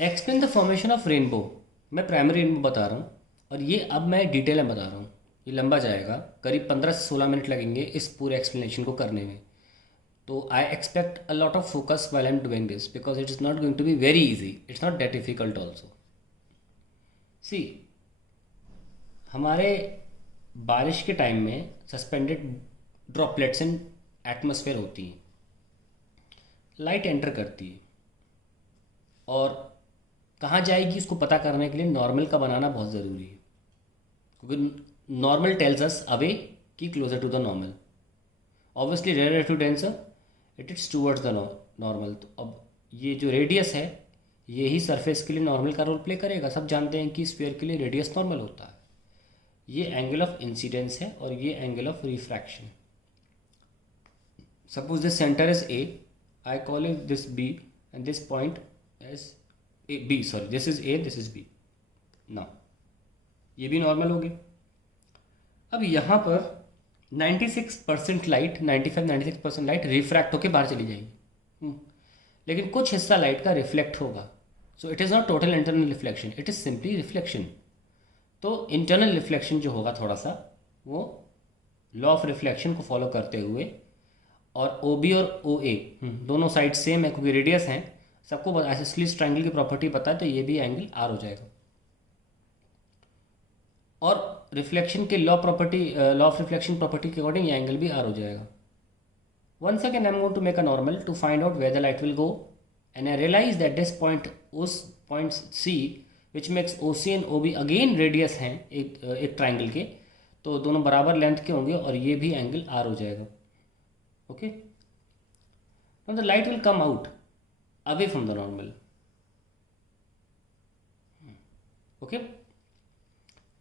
Explain the formation of rainbow. मैं primary rainbow बता रहा हूँ और ये अब मैं डिटेल में बता रहा हूँ। ये लंबा जाएगा, करीब 15 से 16 मिनट लगेंगे इस पूरे एक्सप्लेनेशन को करने में। तो I expect a lot of focus while I am doing this because it is not going to be very easy, it's not that difficult also. See, हमारे बारिश के टाइम में सस्पेंडेड ड्रॉपलेट्स इन एटमॉस्फेयर होती हैं। लाइट एंटर करती है और कहाँ जाएगी उसको पता करने के लिए नॉर्मल का बनाना बहुत ज़रूरी है, क्योंकि नॉर्मल टेल्स अस अवे की closer to the normal. Obviously rare to denser it it's towards the normal. तो अब ये जो रेडियस है ये ही सरफेस के लिए नॉर्मल का रोल प्ले करेगा। सब जानते हैं कि स्फीयर के लिए रेडियस नॉर्मल होता है। ये एंगल ऑफ इंसिडेंस है और ये angle of refraction. Suppose this centre is A, I call it this B and this point as A B, sorry this is A, this is B. Now ये भी normal हो गया। अब यहाँ पर 96% लाइट, 95-96% लाइट रिफ्रैक्ट होकर बाहर चली जाएगी। लेकिन कुछ हिस्सा लाइट का रिफ्लेक्ट होगा। So it is not total internal reflection, it is simply reflection. तो इंटरनल रिफ्लेक्शन जो होगा थोड़ा सा, वो लॉ ऑफ रिफ्लेक्शन को फॉलो करते हुए, और ओ बी और ओ ए दोनों साइड सेम है क्योंकि रेडियस हैं, सबको आइसोसेलेस ट्रायंगल की प्रॉपर्टी पता है, तो ये भी एंगल आर हो जाएगा। और रिफ्लेक्शन के लॉ ऑफ रिफ्लेक्शन प्रॉपर्टी के अकॉर्डिंग ये एंगल भी आर हो जाएगा। Once again, I'm going to make a normal to find out where the light will go, and I realize that this point, उस point C, which makes OC and OB again radius हैं एक triangle के, तो दोनों बराबर length के होंगे और ये भी एंगल R हो जाएगा। Okay, now the light will come out away from the normal. Okay,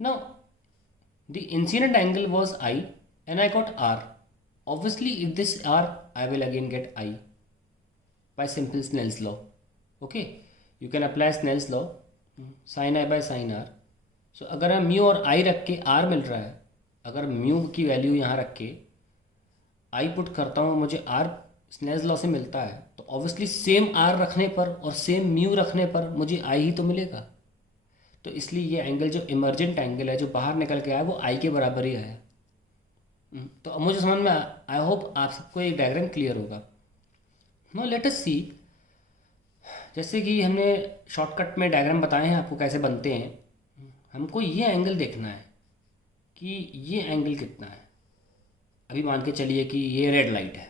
now the incident angle was I and I got R. Obviously, if this R, I will again get I by simple Snell's law. Okay, you can apply Snell's law, sin I by sin R. So अगर हम mu और I रख के R मिल रहा है, अगर mu की value यहाँ रख के I पुट करता हूँ, मुझे R स्नेल्स लॉ से मिलता है, तो ऑब्वियसली सेम R रखने पर और सेम म्यू रखने पर मुझे I ही तो मिलेगा। तो इसलिए ये एंगल जो इमर्जेंट एंगल है, जो बाहर निकल के आया, वो I के बराबर ही आया। तो अब मुझे समझ में, आई होप आप सबको एक डायग्राम क्लियर होगा। नो लेट अस सी, जैसे कि हमने शॉर्टकट में डायग्राम बताए हैं आपको कैसे बनते हैं। हमको ये एंगल देखना है कि ये एंगल कितना है। अभी मान के चलिए कि ये रेड लाइट है,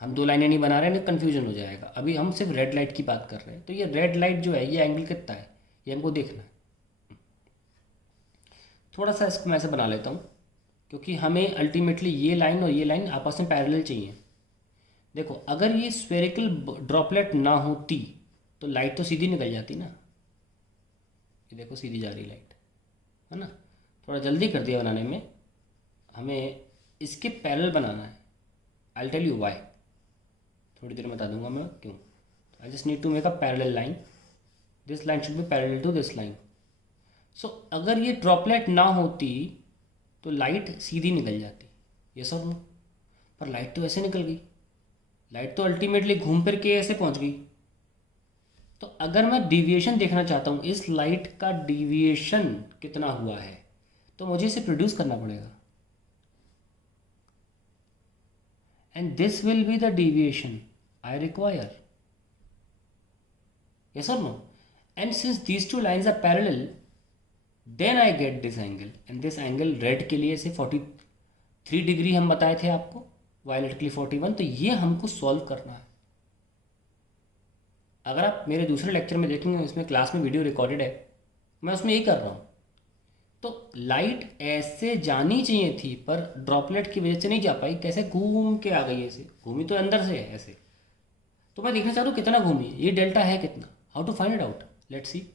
हम दो लाइनें नहीं बना रहे हैं, ना कन्फ्यूजन हो जाएगा। अभी हम सिर्फ रेड लाइट की बात कर रहे हैं, तो ये रेड लाइट जो है ये एंगल कितना है ये हमको देखना है। थोड़ा सा इसको मैं ऐसे बना लेता हूँ, क्योंकि हमें अल्टीमेटली ये लाइन और ये लाइन आपस में पैरेलल चाहिए। देखो, अगर ये स्फेरिकल ड्रॉपलेट ना होती तो लाइट तो सीधी निकल जाती ना। ये देखो सीधी जा रही लाइट, है ना। थोड़ा जल्दी कर दिया बनाने में, हमें इसके पैरेलल बनाना है। आई टेल यू वाई, थोड़ी देर में बता दूंगा मैं क्यों। I just need to make a parallel line, this line should be parallel to this line. So अगर ये ड्रॉपलेट ना होती तो लाइट सीधी निकल जाती, ये सब नो। पर लाइट तो ऐसे निकल गई, लाइट तो अल्टीमेटली घूम फिर के ऐसे पहुंच गई। तो अगर मैं डिविएशन देखना चाहता हूँ, इस लाइट का डिविएशन कितना हुआ है, तो मुझे इसे प्रोड्यूस करना पड़ेगा, and this will be the deviation I require. yes or no? And since these two lines are parallel, then I get this angle, and this angle red के लिए से 43 डिग्री हम बताए थे आपको, वायलेट के लिए 41। तो ये हमको सॉल्व करना है। अगर आप मेरे दूसरे लेक्चर में देखेंगे, इसमें क्लास में वीडियो रिकॉर्डेड है, मैं उसमें यही कर रहा हूँ। तो लाइट ऐसे जानी चाहिए थी पर ड्रॉपलेट की वजह से नहीं जा पाई, कैसे घूम के आ गई, ऐसे घूमी तो अंदर से है ऐसे। तो मैं देखना चाहता हूँ कितना घूमी, ये डेल्टा है कितना, how to find it out, let's see.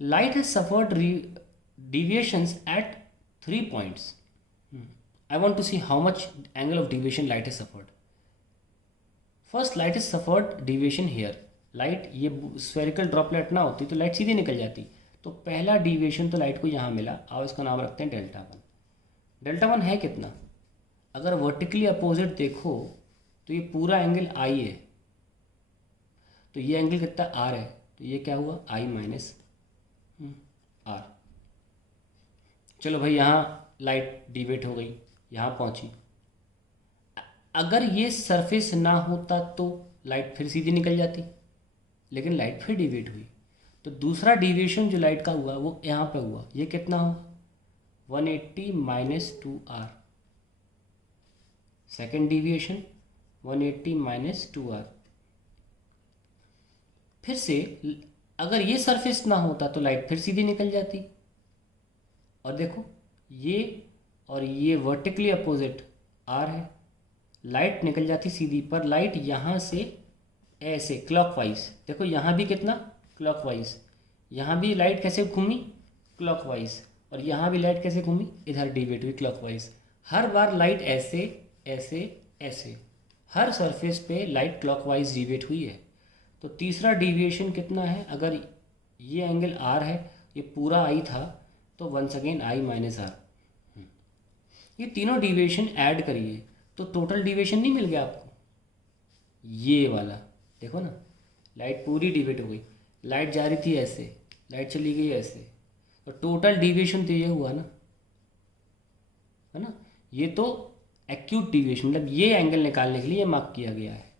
Light has suffered deviations at 3 points. I want to see how much angle of deviation light has suffered. First light is suffered deviation here. Light, ये spherical droplet ना होती तो light सीधी निकल जाती। तो पहला deviation तो light को यहाँ मिला, आओ इसका नाम रखते हैं डेल्टा वन। डेल्टा वन है कितना, अगर वर्टिकली अपोजिट देखो तो ये पूरा एंगल आई है। तो ये एंगल कितना आर है, तो ये क्या हुआ आई माइनस आर। चलो भाई यहाँ लाइट डिवेट हो गई, यहाँ पहुँची। अगर ये सरफेस ना होता तो लाइट फिर सीधी निकल जाती, लेकिन लाइट फिर डिवेट हुई। तो दूसरा डिविएशन जो लाइट का हुआ वो यहाँ पे हुआ, ये कितना हुआ 180 minus 2r। Second deviation 180 minus 2r। फिर से अगर ये सरफेस ना होता तो लाइट फिर सीधी निकल जाती। और देखो ये और ये वर्टिकली अपोजिट आर है, लाइट निकल जाती सीधी, पर लाइट यहाँ से ऐसे क्लॉकवाइज, देखो यहाँ भी कितना क्लॉकवाइज, यहाँ भी लाइट कैसे घूमी क्लॉकवाइज, और यहाँ भी लाइट कैसे घूमी इधर डिवेट हुई क्लॉकवाइज। हर बार लाइट ऐसे ऐसे ऐसे, हर सरफेस पे लाइट क्लॉकवाइज डिवेट हुई है। तो तीसरा डिविएशन कितना है, अगर ये एंगल आर है, ये पूरा आई था, तो once again I minus r. ये तीनों डिविएशन ऐड करिए तो टोटल डिविएशन नहीं मिल गया आपको, ये वाला देखो ना, लाइट पूरी डिवेट हो गई, लाइट जा रही थी ऐसे, लाइट चली गई ऐसे, तो टोटल डिविएशन तो ये हुआ ना, है ना। ये तो एक्यूट डिविएशन, मतलब ये एंगल निकालने के लिए मार्क किया गया है।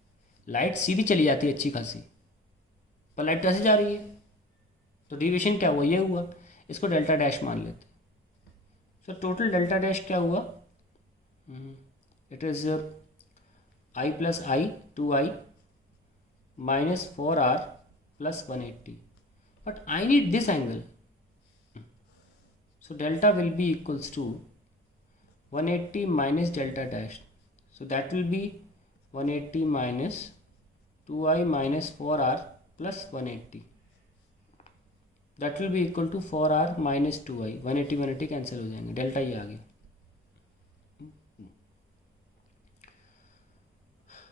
लाइट सीधी चली जाती है अच्छी खासी, पर लाइट कैसे जा रही है, तो डिविएशन क्या हुआ, ये हुआ। इसको डेल्टा डैश मान लेते हैं। सो टोटल डेल्टा डैश क्या हुआ, it is I plus I 2i minus 4r plus 180, but I need this angle, so delta will be equals to 180 minus delta dash, so that will be 180 minus 2i minus 4r plus 180, that will be equal to 4r minus 2i, 180 180 cancel हो जाएंगे, delta ये आ गया।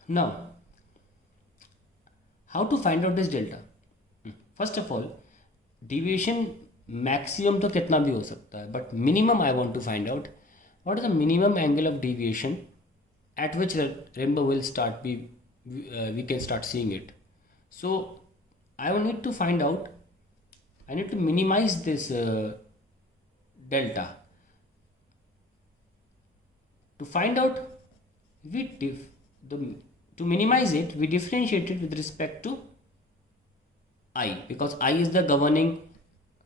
Now how to find out this delta? First of all, deviation maximum तो कितना भी हो सकता है, but minimum I want to find out what is the minimum angle of deviation at which rainbow will start be we can start seeing it. So I will need to find out, I need to minimize this delta. To find out, to minimize it, we differentiate it with respect to I, because I is the governing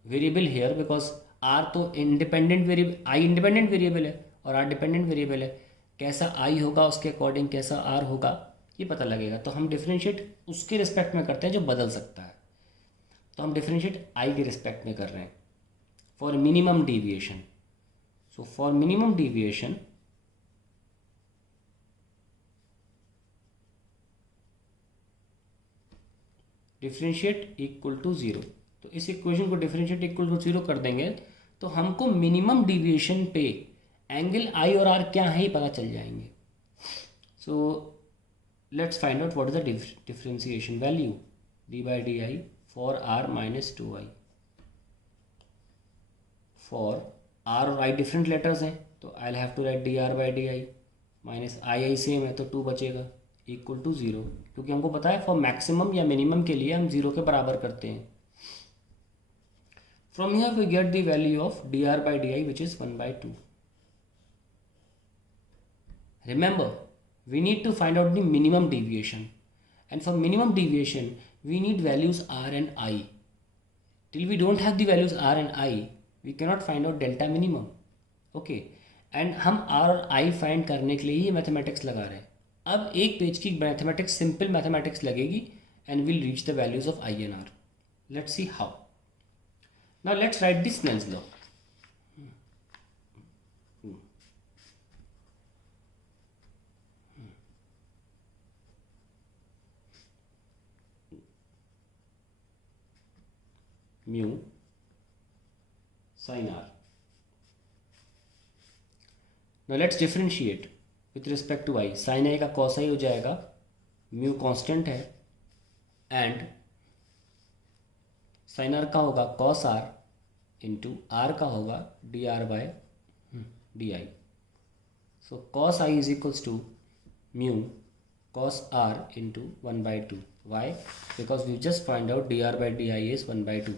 variable here, because R तो independent variable, I independent variable है और R dependent variable है। कैसा I होगा उसके according कैसा R होगा ये पता लगेगा। तो हम डिफरेंशिएट उसके रिस्पेक्ट में करते हैं जो बदल सकता है, तो हम डिफरेंशिएट I के रिस्पेक्ट में कर रहे हैं for minimum deviation. So for minimum deviation differentiate equal to zero, तो इस इक्वेशन को डिफरेंशिएट इक्वल टू ज़ीरो कर देंगे तो हमको मिनिमम डिविएशन पे एंगल आई और आर क्या है ही पता चल जाएंगे। So let's find out what is the differentiation value d by d I for r minus 2i। For r और आई डिफरेंट लेटर्स हैं तो I have to write d r by d I, minus I same है तो 2 बचेगा, equal to zero, क्योंकि हमको पता है फॉर मैक्सिमम या मिनिमम के लिए हम ज़ीरो के बराबर करते हैं। From here we get the value of d r by d I which is 1/2। Remember we need to find out the minimum deviation, and for minimum deviation we need values r and I. Till we don't have the values r and I we cannot find out delta minimum. Okay, and हम r और I find करने के लिए ही mathematics लगा रहे हैं। अब एक पेज की मैथमेटिक्स, सिंपल मैथमेटिक्स लगेगी and we'll reach the values of I and R. Let's see how. Now let's write the Snell's law. Mu sin R. Now let's differentiate with respect to I. sin I का cos I हो जाएगा, mu constant है, and sin R का होगा cos R into R का होगा d r by d I. So cos I is equals to mu cos r into 1 by 2. Why? Because we just find out dr by di is 1 by 2.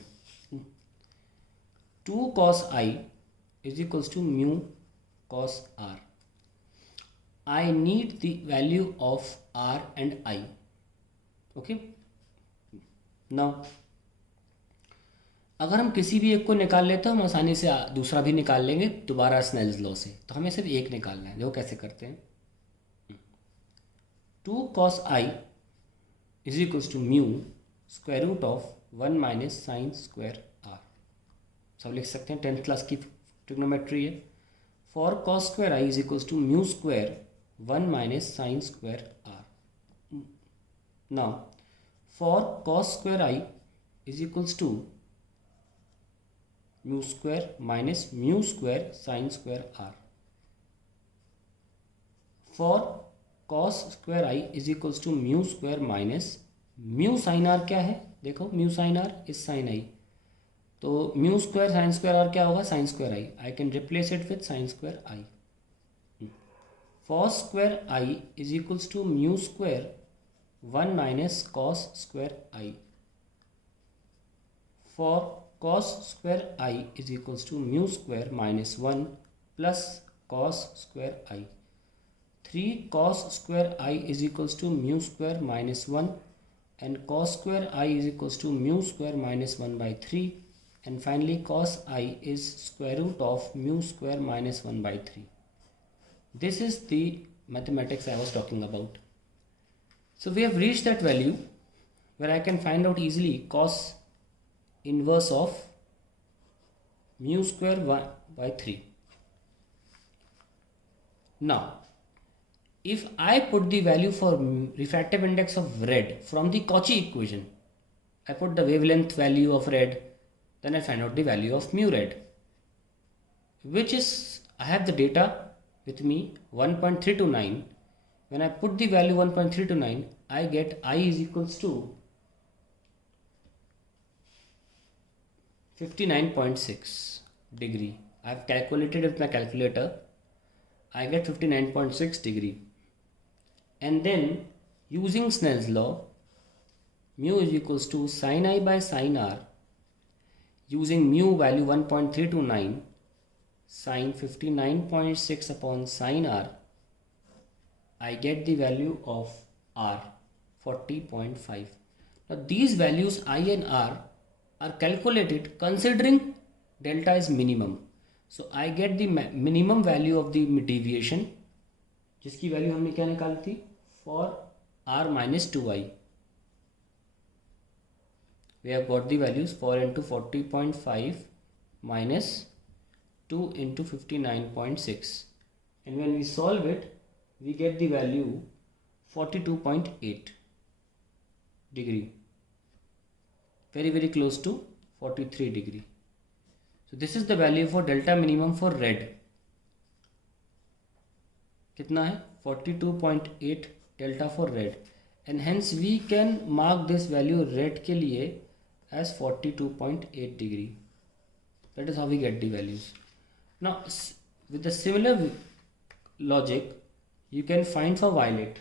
2 cos I is equals to mu cos r. I need the value of r and I. Okay. Now अगर हम किसी भी एक को निकाल लेते तो हम आसानी से दूसरा भी निकाल लेंगे दोबारा स्नेल्स लॉ से। तो हमें सिर्फ एक निकालना है। देखो कैसे करते हैं। 2 cos I is equals to mu square root of 1 minus sine square r. सब लिख सकते हैं, 10th क्लास की ट्रिग्नोमेट्री है। For cos square I is equals to mu square 1 minus sine square r. Now for cos square I is equals to mu square minus mu square sine square r. For cos square I is equals to mu square minus mu sine r क्या है, देखो mu sine R is sine I, तो mu square sine square R क्या होगा, sine square I. I can replace it with sine square I. cos square I is equals to mu square 1 minus cos square I. For cos square I is equals to mu square minus 1 plus cos square I. 3 cos square I is equals to mu square minus 1 and cos square I is equals to mu square minus 1 by 3, and finally cos I is square root of mu square minus 1 by 3. This is the mathematics I was talking about. So we have reached that value where I can find out easily cos inverse of mu square 1 by 3. Now if I put the value for refractive index of red from the Cauchy equation, I put the wavelength value of red, then I find out the value of mu red, which is, I have the data with me 1.329. When I put the value 1.329, I get I is equals to 59.6 degree. I have calculated with my calculator. I get 59.6 degree. And then using Snell's law, mu is equals to sin I by sin R. Using mu value 1.329, sin 59.6 upon sin R, I get the value of R 40.5. Now these values I and R are calculated considering delta is minimum. So I get the minimum value of the deviation, जिसकी value हमने क्या निकाली थी, for r minus 2i. We have got the values 4 into 40.5 minus 2 into 59.6, and when we solve it we get the value 42.8 degree, very close to 43 degree. So this is the value for delta minimum for red. कितना है, 42.8 delta for red, and hence we can mark this value red के लिए as 42.8 degree. That is how we get the values. Now with the similar logic you can find for violet.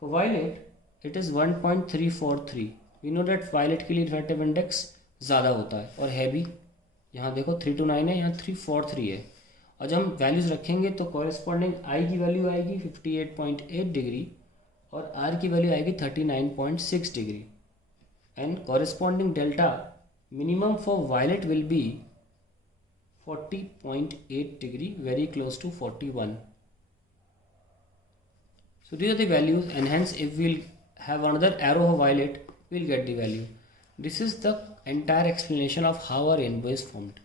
For violet it is 1.343. We know that violet के लिए refractive index ज़्यादा होता है और है भी। यहाँ देखो 329 है, यहाँ 343 है, और जब हम वैल्यूज़ रखेंगे तो कॉरेस्पॉन्डिंग आई की वैल्यू आएगी 58.8 डिग्री और आर की वैल्यू आएगी 39.6 degree, and corresponding delta minimum for violet will be 40.8 degree, very close to 41. So these are the values, and hence if we'll have another arrow of violet, we'll get the value. This is the entire explanation of how a rainbow is formed.